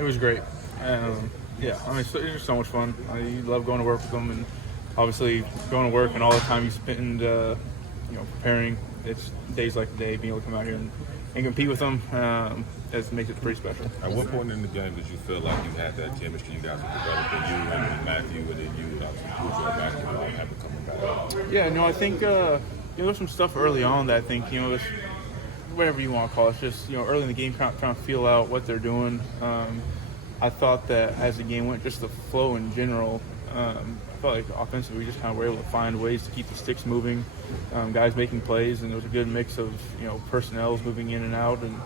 It was great. Yeah, I mean, it was just so much fun. I love going to work with them, and obviously going to work and all the time you spend, preparing. It's days like today, being able to come out here and compete with them, that makes it pretty special. At what point in the game did you feel like you had that chemistry you guys were developing, you and Matthew, and then you, Cooper Kupp, have to come back? Yeah, no, I think there's some stuff early on that I think this, whatever you want to call it, it's just early in the game trying to feel out what they're doing. I thought that as the game went, just the flow in general, I felt like offensively we just kind of were able to find ways to keep the sticks moving, guys making plays, and there was a good mix of personnels moving in and out, and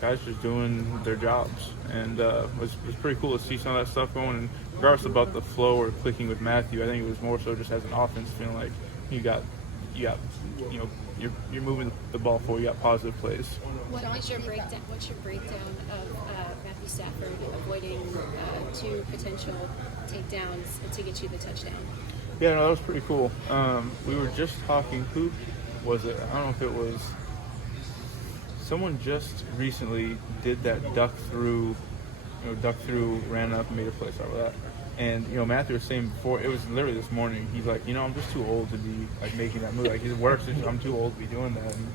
guys just doing their jobs. And it was pretty cool to see some of that stuff going. And regardless about the flow or clicking with Matthew, I think it was more so just as an offense feeling like you're moving the ball forward. You got positive plays. What's your breakdown of Matthew Stafford avoiding two potential takedowns to get you the touchdown? Yeah, no, that was pretty cool. We were just talking. Who was it? I don't know if it was someone just recently did that duck through, ran up and made a play. Sorry about that. And Matthew was saying before, it was literally this morning. He's like, I'm just too old to be like making that move. Like it works. I'm too old to be doing that. And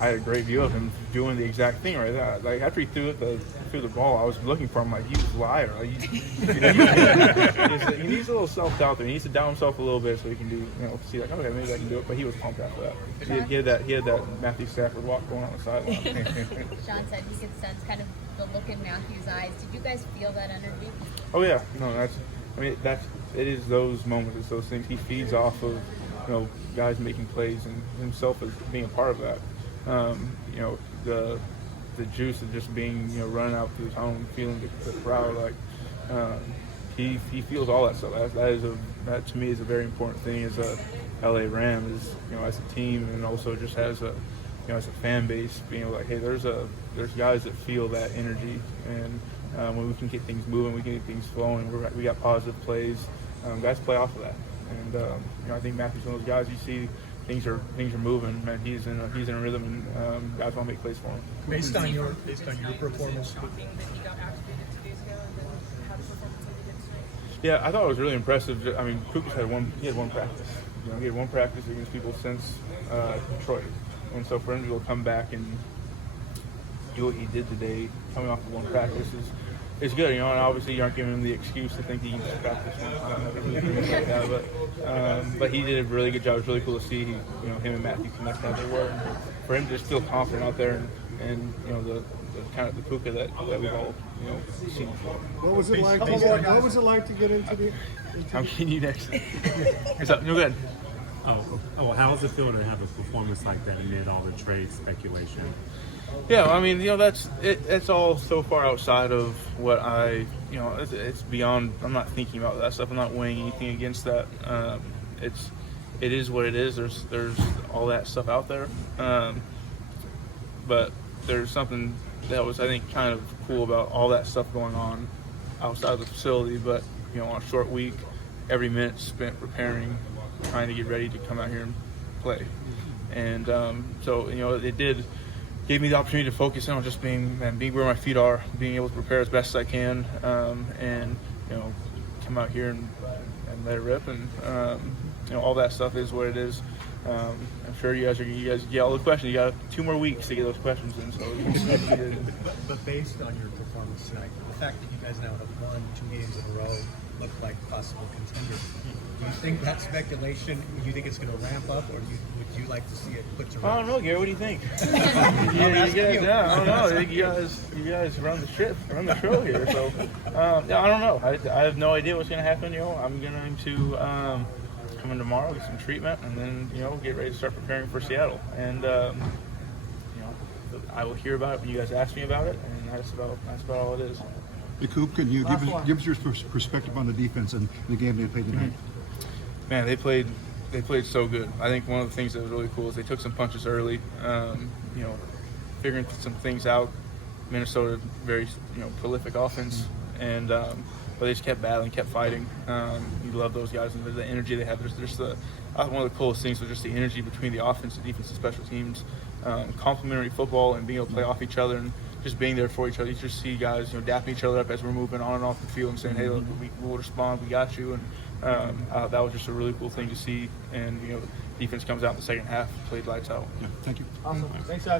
I had a great view of him doing the exact thing right there. Like after he threw the ball, I was looking for him. Like he was a liar. Like, he needs a little self-doubt there. He needs to doubt himself a little bit so he can do, see like, okay, maybe I can do it. But he was pumped after that. He had that Matthew Stafford walk going on the sideline. Sean said he could sense kind of the look in Matthew's eyes. Did you guys feel that energy? Oh yeah, no, it is those moments, it's those things. He feeds off of, guys making plays and himself as being a part of that. The juice of just being, running out through his home, feeling the crowd, like he feels all that stuff. That to me is a very important thing as a LA Ram, is as a team, and also just as a as a fan base, being like, hey, there's guys that feel that energy, and when we can get things moving, we can get things flowing. We got positive plays. Guys play off of that, and I think Matthew's one of those guys. You see, things are moving. Man, he's in a rhythm, and guys want to make plays for him. Based on your performance. Yeah, I thought it was really impressive. I mean, Cooper's had one practice. He had one practice against people since Detroit, and so for him to go come back and do what he did today, coming off of one practice, is good. And obviously you aren't giving him the excuse to think he can just practice like that. But he did a really good job. It was really cool to see him and Matthew connect how they were. And for him to just feel confident out there, and the kind of the Puka that we've all seen before. What was it like? What was it like to get into the? I'm getting you next. What's up? No good. Oh, how does it feel to have a performance like that amid all the trade speculation? Yeah, I mean, it's all so far outside of what it's beyond. I'm not thinking about that stuff. I'm not weighing anything against that. It is what it is. There's all that stuff out there, but there's something that was, I think, kind of cool about all that stuff going on outside of the facility. But on a short week, every minute spent preparing, trying to get ready to come out here and play, and so it did. Gave me the opportunity to focus in on just being where my feet are, being able to prepare as best as I can, and come out here and let it rip, and all that stuff is what it is. I'm sure you guys get all the questions. You got 2 more weeks to get those questions in. So, but based on your performance tonight, the fact that you guys now have won 2 games in a row, look like possible contenders. Do you think that speculation? Do you think it's going to ramp up, or would you like to see it put to rest? I don't know, Gary. What do you think? I don't know. I think you guys run the show here. So I don't know. I have no idea what's going to happen. I'm going to come in tomorrow, get some treatment, and then get ready to start preparing for Seattle. And I will hear about it when you guys ask me about it, and that's about all it is. Hey, Coop, can you give us your perspective on the defense and the game they played tonight? Man, they played so good. I think one of the things that was really cool is they took some punches early, figuring some things out. Minnesota, very prolific offense, and but they just kept battling, kept fighting. You love those guys and the energy they have. There's one of the coolest things was just the energy between the offense and defense and special teams, complementary football, and being able to play off each other. And just being there for each other. You just see guys, dapping each other up as we're moving on and off the field and saying, "Hey, look, we'll respond. We got you." And that was just a really cool thing to see. And defense comes out in the second half, played lights out. Yeah, thank you. Awesome. Thanks, guys.